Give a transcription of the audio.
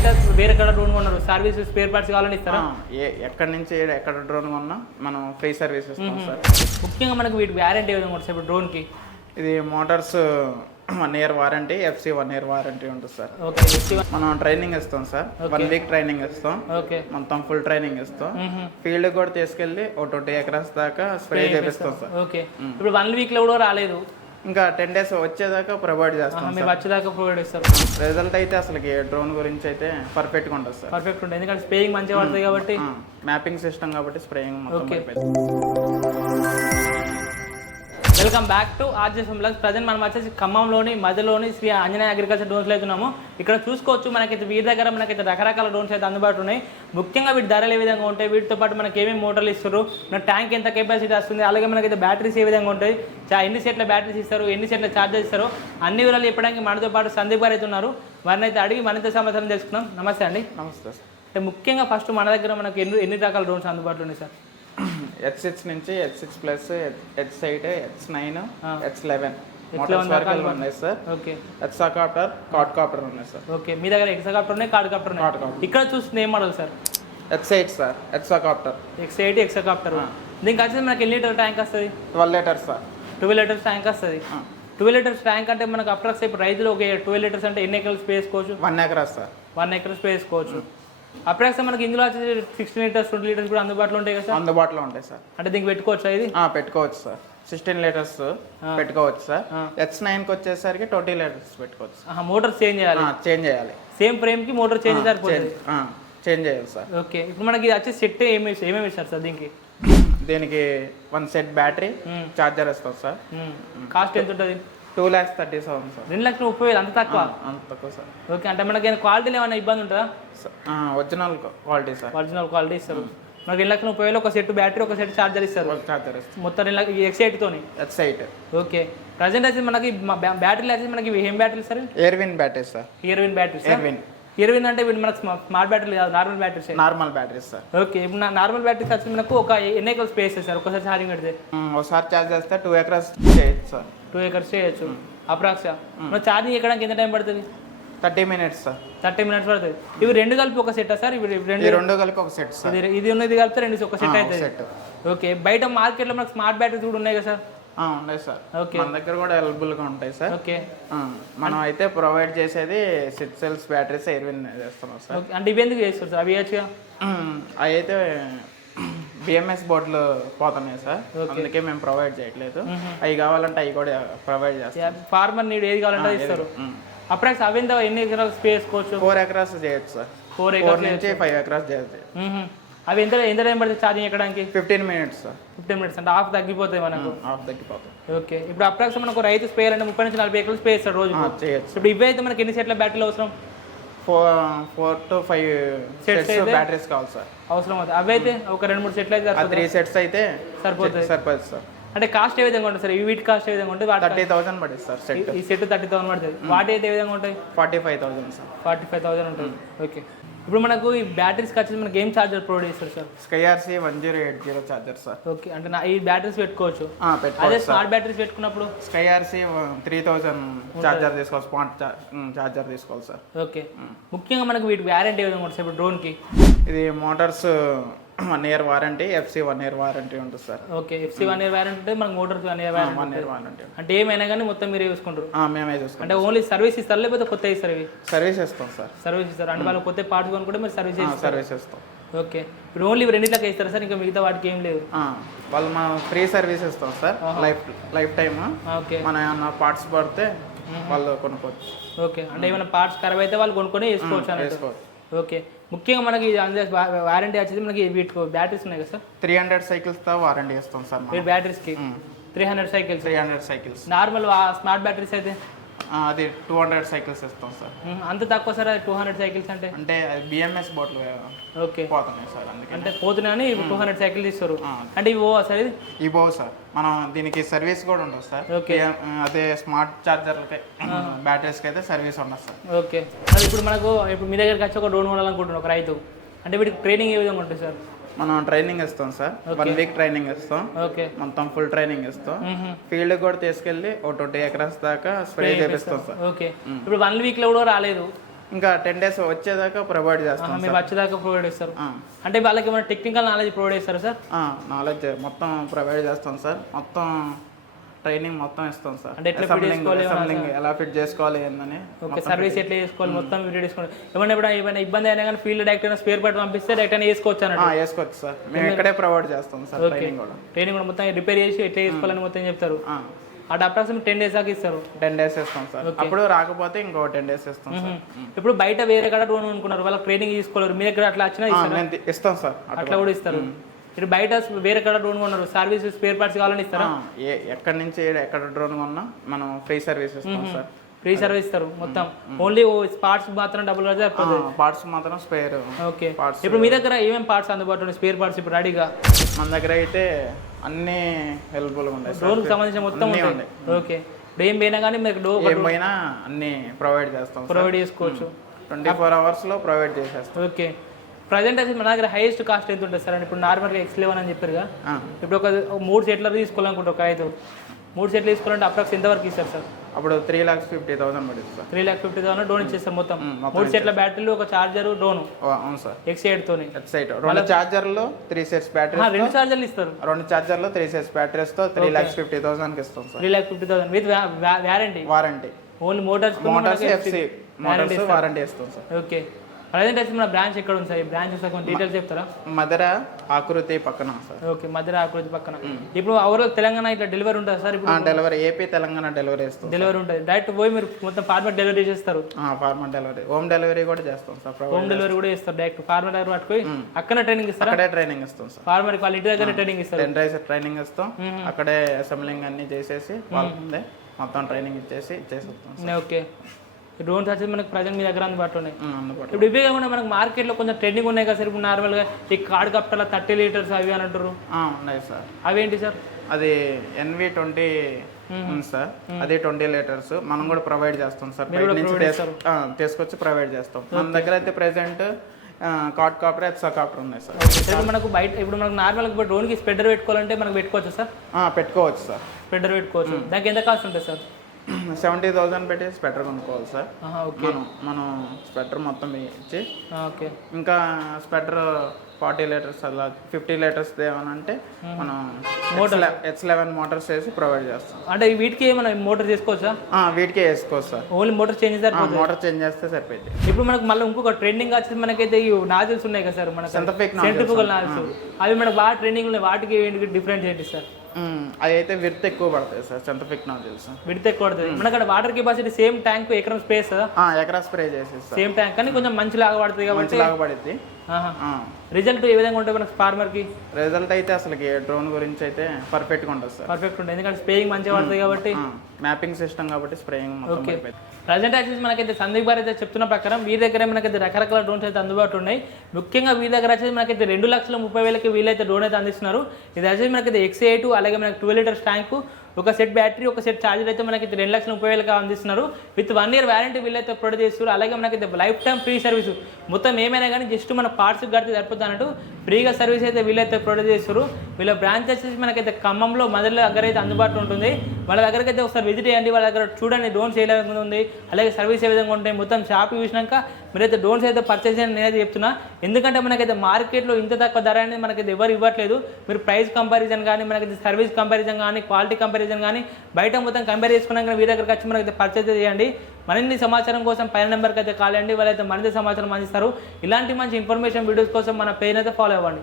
Writers వేరే కడ drone కొన్నారు. సర్వీస్ స్పేర్ పార్ట్స్ కావాలని ఇస్తారా? ఏ ఎక్కడి నుంచి ఎక్కడ డ్రోన్ కొన్నా మనం ఫ్రీ సర్వీస్ ఇస్తాం సార్. ముఖ్యంగా మనకు వీటి వ్యారంటీ ఏ విధంగా ఉంటుంది సార్ డ్రోన్కి. ఇది motors one year warranty FC one year warranty ఉంటుంది సార్. మనం ట్రైనింగ్ ఇస్తాం సార్. వన్ వీక్ ట్రైనింగ్ ఇస్తాం. ఓకే. మొత్తం ఫుల్ ట్రైనింగ్ ఇస్తాం. ఫీల్డ్ కూడా తీసుకెళ్ళి ఒక ట్వంటీ ఎకరాస్ దాకా స్ప్రే చేపిస్తాం సార్. ఓకే. ఇప్పుడు వన్ వీక్లో కూడా రాలేదు. ఇంకా టెన్ డేస్ వచ్చేదాకా ప్రొవైడ్ చేస్తాం మీరు వచ్చేదాకా ప్రొవైడ్ ఇస్తారు రిజల్ట్ అయితే అసలుకి డ్రోన్ గురించి అయితే పర్ఫెక్ట్గా ఉంటుంది సార్. పర్ఫెక్ట్ ఉంటుంది ఎందుకంటే స్పేయింగ్ మంచిగా పడుతుంది కాబట్టి మ్యాపింగ్ సిస్టమ్ కాబట్టి స్ప్రేయింగ్ మొత్తం Okay. Welcome back to RJ ఫిమ్లక్స్ present మనం వచ్చేసి ఖమ్మంలోని మధ్యలోని శ్రీ ఆంజనేయ అగ్రికల్చర్ డ్రోన్స్లో అవుతున్నాము ఇక్కడ చూసుకోవచ్చు మనకైతే వీటి దగ్గర మనకైతే రకరకాల డ్రోన్స్ అయితే అందుబాటులో ఉన్నాయి. ముఖ్యంగా వీటి ధరలు ఏ విధంగా ఉంటాయి? వీటితో పాటు మనకి ఏమేమి మోటార్లు ఇస్తారు మన ట్యాంక్ ఎంత కెపాసిటీ వస్తుంది? అలాగే మనకైతే బ్యాటరీస్ ఏ విధంగా ఉంటాయి? చా- ఎన్ని సెట్ల బ్యాటరీస్ ఇస్తారు? ఎన్ని సెట్ల ఛార్జెస్ ఇస్తారు? అన్ని వివరాలు చెప్పడానికి మనతో పాటు సందీప్ గారు అయితే ఉన్నారు. వారిని అయితే అడిగి మనతో సమాచారం తెలుసుకున్నాం నమస్తే అండి. నమస్తే. సార్ అంటే ముఖ్యంగా ఫస్ట్ మన దగ్గర మనకి ఎన్ని ఎన్ని రకాల డ్రోన్స్ అందుబాటులో ఉన్నాయి సార్ హెచ్ సిక్స్ నుంచి H six plus H eight H nine. H eleven H11 motors రకాలు వరకు ఉన్నాయి సార్ ఓకే. హెచ్సా కాప్టర్ ఉన్నాయి సార్ ఓకే. మీ దగ్గర ఉన్నాయి కార్డ్ కాప్టర్ ఇక్కడ చూస్తుంది ఏం model sir eight sir X eighty hexacopter దీనికి వచ్చేసి మనకి ఎన్ని లీటర్ ట్యాంక్ వస్తుంది? Twelve litres sir twelve litres tank వస్తుంది. ట్వెల్వ్ లీటర్స్ ట్యాంక్ అంటే మనకు అప్రాక్స్ రైతులు ఒక ట్వెల్వ్ లీటర్స్ అంటే ఎన్ని ఎకరాలు space one acres sir one acre space approx మనకి ఇందులో వచ్చేసి సిక్స్టీన్ లీటర్స్ ట్వంటీ లీటర్స్ కూడా అందుబాటులో ఉంటాయి కదా సార్? అందుబాటులో ఉంటాయి సార్. అంటే దీనికి పెట్టుకోవచ్చా ఇది? పెట్టుకోవచ్చు సార్. సిక్స్టీన్ లీటర్స్ పెట్టుకోవచ్చు సార్. ఆ. హెచ్ నైన్కి వచ్చేసరికి ట్వంటీ లీటర్స్ పెట్టుకోవచ్చు మోటార్ చేంజ్ చేయాలి. చేంజ్ చేయాలి. సేమ్ ఫ్రేమ్కి మోటార్ చేంజ్ సరిపోతుంది. చేంజ్ చేయాలి సార్. ఓకే ఇప్పుడు మనకి వచ్చి సెట్ ఏమి ఏమేమి ఇస్తారు సార్ దీనికి? దీనికి వన్ సెట్ బ్యాటరీ. చార్జర్ వస్తుంది సార్. కాస్ట్ ఎంత ఉంటుంది? Two lakhs thirty seven sir. రెండు లక్షల ముప్పై వేలు అంత తక్కువ? అంత తక్కువ సార్. ఓకే అంటే మనకి క్వాలిటీలో ఏమైనా ఇబ్బంది ఉంటుందా? Original quality sir. Original quality ఇస్తారు. మనకి రెండు లక్షల ముప్పై వేలు ఒక సెట్ బ్యాటరీ ఒక సెట్ చార్జర్ ఇస్తారు. చార్జర్ మొత్తం రెండు లక్ష ఎక్సైట్తోని హెచ్ ఎయిట్ ఓకే. ప్రజెంట్ అయితే మనకి బ్యాటరీలు అయితే మనకి ఏం బ్యాటరీ సార్? ఎయిర్విన్ battery sir. ఇయర్విన్ బ్యాటరీ సార్ ఎయిర్విన్ ఇయర్విన్ అంటే వీటి మనకు స్మార్ట్ బ్యాటరీ కాదు normal batteries normal batteries sir. Okay ఇప్పుడు నార్మల్ బ్యాటరీస్ వచ్చి మనకు ఒక ఎన్ని స్పేస్ సార్ ఒకసారి ఛార్జింగ్ పెడితే? ఒకసారి చార్జ్ చేస్తే టూ ఎకరాస్ చేయొచ్చు సార్. టూ ఎకర్స్ చేయొచ్చు. అప్రాక్స్. మన ఛార్జింగ్ ఎక్కడానికి ఎంత టైం పడుతుంది? Thirty minutes sir. Thirty minutes పడుతుంది. ఇవి రెండు కలిపి ఒక సెట్టా సార్? ఇవి రెండు రెండు కలిపి ఒక సెట్ సార్. ఇది ఉన్నది కలిపితే రెండు ఒక సెట్ అవుతుంది సెట్. ఓకే. బయట మార్కెట్లో మనకు స్మార్ట్ బ్యాటరీస్ కూడా ఉన్నాయి కదా సార్? ఉన్నాయి సార్. ఓకే. మన దగ్గర కూడా అవైలబుల్గా ఉంటాయి సార్. ఓకే. మనం అయితే ప్రొవైడ్ చేసేది సిక్స్ సెల్స్ బ్యాటరీస్ ఎయిర్విన్ చేస్తున్నాం సార్. ఓకే. అంటే ఇవి ఎందుకు చేస్తారు సార్? అవి అవి అయితే బిఎంఎస్ బోర్డులు పోతున్నాయి సార్. అందుకే మేము ప్రొవైడ్ చేయట్లేదు. అవి కావాలంటే అవి కూడా ప్రొవైడ్ చేస్తాం. ఫార్మర్ నీడ్ ఏది కావాలంటే ఇస్తారు. అప్రాక్స్ అవి ఎంత ఎన్ని ఎకరాలు స్పేస్ వేసుకోవచ్చు ఫోర్ ఎకరాస్ చేయొచ్చు సార్. ఫోర్ ఎకర్స్ నుంచి ఫైవ్ ఎకరాస్ చేయొచ్చు. అవి ఎంత ఎంత టైం పడుతుంది ఛార్జింగ్ ఎక్కడానికి? Fifteen minutes sir. Fifteen minutes అంటే హాఫ్ తగ్గిపోతాయి మనకు. ఆఫ్ తగ్గిపోతుంది ఓకే. ఇప్పుడు అప్రాక్స్ మనకు రైతు స్పేర్ అంటే ముప్పై నుంచి నలభై ఎకరాలు స్పేస్ రోజు ఇప్పుడు ఇవి అయితే మనకి ఎన్ని సెట్ల బ్యాటరీలు అవసరం? Four four to five sets? Batteries కావాలి సార్. అవసరం అవుతుంది అవి అయితే ఒక రెండు మూడు సెట్లు అయితే. త్రీ సెట్స్ అయితే సరిపోతుంది. సరిపోతుంది సార్. అంటే కాస్ట్ ఏ విధంగా ఉంటుంది సార్? ఈ వీటి కాస్ట్ ఏ విధంగా ఉంటుంది? థర్టీ థౌసండ్ పడుతుంది సార్ సెట్ ఈ సెట్ థర్టీ థౌసండ్ పడుతుంది. వాటి అయితే ఏ విధంగా ఉంటాయి? Forty five thousand sir. Forty five thousand ఉంటుంది. ఓకే. ఇప్పుడు మనకు ఈ బ్యాటరీస్కి వచ్చేసి మనకి ఏం ఛార్జర్ ప్రొవైడ్ చేస్తారు sir SkyRC one zero eight zero charger sir okay అంటే నా ఈ బ్యాటరీస్ పెట్టుకోవచ్చు. అదే స్మార్ట్ బ్యాటరీస్ పెట్టుకున్నప్పుడు? స్కైఆర్సీ త్రీ థౌసండ్ చార్జర్ తీసుకోవాలి స్మార్ట్ చార్జర్ తీసుకోవాలి సార్ ఓకే ముఖ్యంగా మనకు వీటి వ్యారంటీ ఏ విధంగా ఉంటుంది సార్ ఇప్పుడు డ్రోన్కి ఇది motors one year warranty FC one year warranty ఉంటుంది sir. Okay FC one year warranty ఉంటుంది మనకు motors one year warranty one year warranty అంటే ఏమైనా కానీ మొత్తం మీరు చూసుకుంటారు. మేమే చూసుకుంటాం అంటే ఓన్లీ సర్వీస్ ఇస్తారు లేకపోతే కొత్త ఇస్తారు ఇవి? సర్వీస్ ఇస్తాం సార్. సర్వీస్ ఇస్తారు? అంటే వాళ్ళు కొత్త పార్ట్స్ కొనుక్కుంటే మీరు సర్వీస్ సర్వీస్ ఇస్తాం ఓకే. ఇప్పుడు ఓన్లీ రెండిట్లకి ఇస్తారా సార్? ఇంకా మిగతా వాటికి ఏం లేదు వాళ్ళు మనం ఫ్రీ సర్వీస్ ఇస్తాం సార్. Life lifetime. ఓకే. మన ఏమన్నా పార్ట్స్ పడితే వాళ్ళు కొనుక్కోవచ్చు. ఓకే. అంటే ఏమైనా పార్ట్స్ ఖరాబ్ అయితే వాళ్ళు కొనుక్కొని వేసుకోవచ్చు వేసుకోవచ్చు. ఓకే. ముఖ్యంగా మనకి వారంటీ వచ్చేది మనకి వీటికి బ్యాటరీస్ ఉన్నాయి కదా సార్? త్రీ హండ్రెడ్ సైకిల్స్తో వారంటీ ఇస్తాం sir బ్యాటరీస్కి three hundred cycles. Three hundred cycles. Normal smart batteries అయితే అది టూ హండ్రెడ్ సైకిల్స్ ఇస్తాం సార్. అంత తక్కువ సార్ టూ హండ్రెడ్ సైకిల్స్ అంటే? అంటే అది బిఎంఎస్ బోట్లు ఓకే. పోతున్నాయి సార్ అందుకే. అంటే పోతున్నాయని టూ హండ్రెడ్ సైకిల్స్ ఇస్తారు. అంటే ఇవి పోవా సార్ ఇది? ఈ బో సార్. మనం దీనికి సర్వీస్ కూడా ఉంటుంది సార్. ఏ- అదే స్మార్ట్ చార్జర్లకి బ్యాటరీస్కి అయితే సర్వీస్ ఉండదు సార్. ఓకే. అది ఇప్పుడు మనకు ఇప్పుడు మీ దగ్గరికి వచ్చి ఒక డ్రోన్ కొనాలనుకుంటున్నాను ఒక రైతు. అంటే వీటికి ట్రైనింగ్ ఏ విధంగా ఉంటుంది సార్? మనం ట్రైనింగ్ ఇస్తాం సార్. వన్ వీక్ ట్రైనింగ్ ఇస్తాం. ఓకే మొత్తం ఫుల్ ట్రైనింగ్ ఇస్తాం. ఫీల్డ్ కూడా తీసుకెళ్ళి ఒక ట్వంటీ ఎకరాస్ దాకా స్ప్రే చేపిస్తాం సార్. ఓకే ఇప్పుడు వన్ వీక్లో కూడా రాలేదు. ఇంకా టెన్ డేస్ వచ్చేదాకా ప్రొవైడ్ చేస్తాం మీరు వచ్చేదాకా ప్రొవైడ్ చేస్తారు. అంటే వాళ్ళకి ఏమైనా టెక్నికల్ నాలెడ్జ్ ప్రొవైడ్ చేస్తారా సార్? నాలెడ్జ్ మొత్తం ప్రొవైడ్ చేస్తాం సార్. మొత్తం ట్రైనింగ్ మొత్తం ఇస్తాం సార్. అంటే ఎట్లా అసెంబ్లింగ్ ఏమన్నా ఎలా ఫిట్ చేసుకోవాలి ఏందని ఓకే సర్వీస్ ఎట్లా చేసుకోవాలి? మొత్తం వీడియో తీసుకోవాలి ఏమైనా ఇప్పుడు ఏమైనా ఇబ్బంది అయినా కానీ ఫీల్డ్ డైరెక్ట్ అయినా స్పేర్ పార్ట్ పంపిస్తే డైరెక్ట్ అయినా వేసుకోవచ్చు అన్నట్టు? ఆ, వేసుకోవచ్చు సార్. మేము ఇక్కడే ప్రొవైడ్ చేస్తాం సార్ ట్రైనింగ్ కూడా. ట్రైనింగ్ కూడా మొత్తం రిపేర్ చేసి ఎట్లా చేసుకోవాలని మొత్తం చెప్తారు? అటు అప్రాక్సిమేట్ టెన్ డేస్ దాకా ఇస్తారు. టెన్ డేస్ ఇస్తాం సార్. అప్పుడు రాకపోతే ఇంకో టెన్ డేస్ ఇస్తాం సార్. ఇప్పుడు బయట వేరే కాడ అనుకున్నారు. వాళ్ళకి ట్రైనింగ్ తీసుకోలేరు. మీ దగ్గర అట్లా వచ్చినా ఆ, ఇస్తాం సార్. అట్లా కూడా ఇస్తారు. ఇప్పుడు బయట వేరే కాడ డ్రోన్ కొన్నారు. సర్వీస్ స్పేర్ పార్ట్స్ కావాలని ఇస్తారా? ఎక్కడి నుంచి ఎక్కడ డ్రోన్ కొన్నా మనం ఫ్రీ సర్వీస్ ఇస్తాం సార్. ఫ్రీ సర్వీస్ ఇస్తారు మొత్తం. ఓన్లీ స్పాట్స్ మాత్రం డబ్బులు కడితే పార్ట్స్ మాత్రం స్పేర్ ఓకే. Parts. ఇప్పుడు మీ దగ్గర ఏమేమి పార్ట్స్ అందుబాటులో ఉన్నాయి? స్పేర్ పార్ట్స్ ఇప్పుడు రెడీగా? మన దగ్గర అయితే అన్ని అవైలబుల్గా ఉన్నాయి డ్రోన్ సంబంధించిన మొత్తం ఉంటాయి. ఓకే. ఇప్పుడు ఏం పోయినా కానీ మీకు డో ఏం పోయినా అన్ని ప్రొవైడ్ చేస్తాం ప్రొవైడ్ చేసుకోవచ్చు. ట్వంటీ ఫోర్ అవర్స్లో ప్రొవైడ్ చేసేస్తాం. ఓకే. ప్రజెంట్ అయితే మన దగ్గర హైయెస్ట్ కాస్ట్ ఎంత ఉంటుంది సార్ అంటే ఇప్పుడు నార్మల్గా ఎక్స్ లెవెన్ అని చెప్పారుగా. ఇప్పుడు ఒక మూడు సెట్లు తీసుకోవాలనుకుంటే ఒక ఐదు. మూడు సెట్లు తీసుకోవాలంటే అప్రాక్స్ ఎంత వరకు ఇస్తారు సార్? అప్పుడు త్రీ లాక్స్ ఫిఫ్టీ థౌసండ్ పడుతుంది sir. Three lakh fifty thousand drone ఇచ్చేస్తారు మొత్తం. మూడు సెట్ల బ్యాటరీలు ఒక చార్జర్ డ్రోన్ ఓ, అవును సార్. ఎక్స్ తోని. వెబ్సైట్ రెండు ఛార్జర్లు త్రీ సెట్స్ బ్యాటరీ రెండు చార్జర్లు ఇస్తారు. రెండు ఛార్జర్లు త్రీ సెట్స్ బ్యాటరీస్తో త్రీ లాక్స్ ఫిఫ్టీ థౌసండ్కి ఇస్తాం sir. Three lakh fifty thousand with warranty warranty only motors motors FC motors warranty ఇస్తాం సార్. ఓకే ప్రజెంట్ అయితే మన బ్రాంచ్ ఎక్కడ ఉంది సార్? ఈ బ్రాంచ్ కొంచెం డీటెయిల్స్ చెప్తారా? మదర ఆకృతి పక్కన సార్. ఓకే మధ్య ఆకృతి పక్కన. ఇప్పుడు ఓవరాల్ తెలంగాణ ఇట్లా డెలివరీ ఉంటుంది సార్? ఇప్పుడు డెలివరీ ఏపీ తెలంగాణ డెలివరీ ఇస్తాం డెలివరీ ఉంటుంది. డైరెక్ట్ పోయి మీరు మొత్తం ఫార్మర్ డెలివరీ చేస్తారు. ఫార్మర్ డెలివరీ హోమ్ డెలివరీ కూడా చేస్తాం సార్ హోమ్ డెలివరీ కూడా చేస్తారు. డైరెక్ట్ ఫార్మర్ దగ్గర పట్టుకొని అక్కడ ట్రైనింగ్ ఇస్తారా? అక్కడే ట్రైనింగ్ ఇస్తాం సార్. ఫార్మర్ ఇంటి దగ్గర ట్రైనింగ్ ఇస్తారు. టెన్ ట్రైనింగ్ ఇస్తాం. అక్కడే అసెంబ్లింగ్ అన్ని చేసేసి వాళ్ళ మొత్తం ట్రైనింగ్ ఇచ్చేసి ఇచ్చేసి ఓకే. డ్రోన్స్ వచ్చేసి మనకి ప్రజెంట్ మీ దగ్గర అందుబాటులో ఉన్నాయి. ఇప్పుడు ఇవే కాకుండా మనకు మార్కెట్లో కొంచెం ట్రెండింగ్ ఉన్నాయి కదా సార్. ఇప్పుడు నార్మల్గా ఈ కార్డ్ కప్టర్ల థర్టీ లీటర్స్ అవి అని అంటారు ఉన్నాయి సార్. అవేంటి సార్? అది ఎన్వి ట్వంటీ ఉంది సార్. అది ట్వంటీ లీటర్స్ మనం కూడా ప్రొవైడ్ చేస్తాం సార్. బయట నుంచి తీసుకొచ్చి ప్రొవైడ్ చేస్తాం. మన దగ్గర అయితే present quadcopter hexacopter ఉన్నాయి సార్. ఇప్పుడు మనకు బయట ఇప్పుడు మనకు నార్మల్గా ఇప్పుడు డ్రోన్కి స్ప్రెడర్ పెట్టుకోవాలంటే మనకు పెట్టుకోవచ్చు సార్? పెట్టుకోవచ్చు సార్. స్ప్రెడర్ పెట్టుకోవచ్చు. దానికి ఎంత కాస్ట్ ఉంటుంది సార్? సెవెంటీ థౌసండ్ పెట్టి స్వెటర్ కొనుక్కోవాలి సార్. ఓకే. మనం మనం స్వెటర్ మొత్తం ఇచ్చి ఓకే. ఇంకా స్వెటర్ ఫార్టీ లీటర్స్ అలా ఫిఫ్టీ లీటర్స్ ఏమనంటే మనం ఎక్స్ లెవెన్ మోటార్స్ వేసి ప్రొవైడ్ చేస్తాం. అంటే వీటికి ఏమైనా మోటార్ చేసుకోవచ్చా? వీటికే వేసుకోవచ్చు సార్. ఓన్లీ మోటార్ చేంజ్ చేస్తారు మోటార్ చేంజ్ చేస్తే సరిపోయింది. ఇప్పుడు మనకు మళ్ళీ ఇంకొక ట్రెండింగ్ వచ్చేసి మనకైతే ఈ నాజిల్స్ ఉన్నాయి కదా సార్ మనకి Centrifugal సెంట్రిఫుగల్ నాజిల్స్. అవి మనకు బాగా ట్రెండింగ్ ఉన్నాయి. వాటికి డిఫరెంట్ ఏంటి సార్? అవి అయితే విర్త్ ఎక్కువ పడతాయి సార్ సెంటఫిక్ నాజిల్స్. విడితే ఎక్కువ పడుతుంది మనకు అక్కడ వాటర్ కెపాసిటీ సేమ్ ట్యాంక్ ఎకరం స్పేస్? ఎకరా స్ప్రే చేసేస్తారు సేమ్ ట్యాంక్ కానీ కొంచెం మంచి లాగా పడుతుంది కాబట్టి మంచి లాగా పడిద్ది. రిజల్ట్ ఏ విధంగా ఉంటుంది మనకు ఫార్మర్కి? రిజల్ట్ అయితే అసలుకి డ్రోన్ గురించి అయితే పర్ఫెక్ట్గా ఉంటుంది సార్. పర్ఫెక్ట్ ఉంటుంది ఎందుకంటే స్ప్రేయింగ్ మంచిగా పడుతుంది కాబట్టి. మ్యాపింగ్ సిస్టమ్ కాబట్టి స్ప్రేయింగ్ ఓకే ప్రజెంట్ యాక్సెస్ మనకైతే సందీప్ గారు అయితే చెప్తున్న ప్రకారం వీరి దగ్గర మనకైతే రకరకాల డ్రోన్స్ అయితే అందుబాటులో ఉన్నాయి. ముఖ్యంగా వీరి దగ్గర వచ్చేసి మనకైతే రెండు లక్షల ముప్పై వేలకి వీలైతే డ్రోన్ అయితే అందిస్తున్నారు. ఇది వచ్చేసి మనకైతే ఎక్స్ ఎయిట్ అలాగే మనకి ట్వెల్వ్ లీటర్స్ ట్యాంకు ఒక సెట్ బ్యాటరీ ఒక సెట్ ఛార్జర్ అయితే మనకి రెండు లక్షల ముప్పై వేలుగా అందిస్తున్నారు. విత్ వన్ ఇయర్ వారంటీ అయితే ప్రొడక్ట్ చేస్తారు అలాగే మనకైతే లైఫ్ టైం ఫ్రీ సర్వీస్ మొత్తం ఏమైనా కానీ జస్ట్ మన పార్ట్స్ కడితే సరిపోతుంది అన్నట్టు ఫ్రీగా సర్వీస్ అయితే వీళ్ళైతే ప్రొడక్ట్ చేస్తారు వీళ్ళ బ్రాంచ్ వచ్చేసి మనకైతే ఖమ్మంలో మదర్లో దగ్గర అయితే అందుబాటులో ఉంటుంది. వాళ్ళ దగ్గరకైతే ఒకసారి విజిట్ చేయండి. వాళ్ళ దగ్గర చూడండి డ్రోన్స్ ఏ విధంగా ఉంది. అలాగే సర్వీస్ ఏ విధంగా ఉంటాయి మొత్తం షాప్ చూసినాక మీరైతే డ్రోన్స్ అయితే పర్చేస్ చేయండి నేనైతే చెప్తున్నా. ఎందుకంటే మనకైతే మార్కెట్లో ఇంత తక్కువ ధర అనేది మనకైతే ఎవరు ఇవ్వట్లేదు. మీరు ప్రైస్ కంపారిజన్ కానీ మనకైతే సర్వీస్ కంపారిజన్ కానీ క్వాలిటీ కంపారిజన్ కానీ బయట మొత్తం కంపేర్ చేసుకున్నాక వీరి దగ్గరకు వచ్చి మనకైతే పర్చేస్ చేయండి. మరిన్ని సమాచారం కోసం పైన నెంబర్కి అయితే కాల్ చేయండి. వాళ్ళైతే మరింత సమాచారం అందిస్తారు. ఇలాంటి మంచి ఇన్ఫర్మేషన్ వీడియోస్ కోసం మన పేరు అయితే ఫాలో అవ్వండి.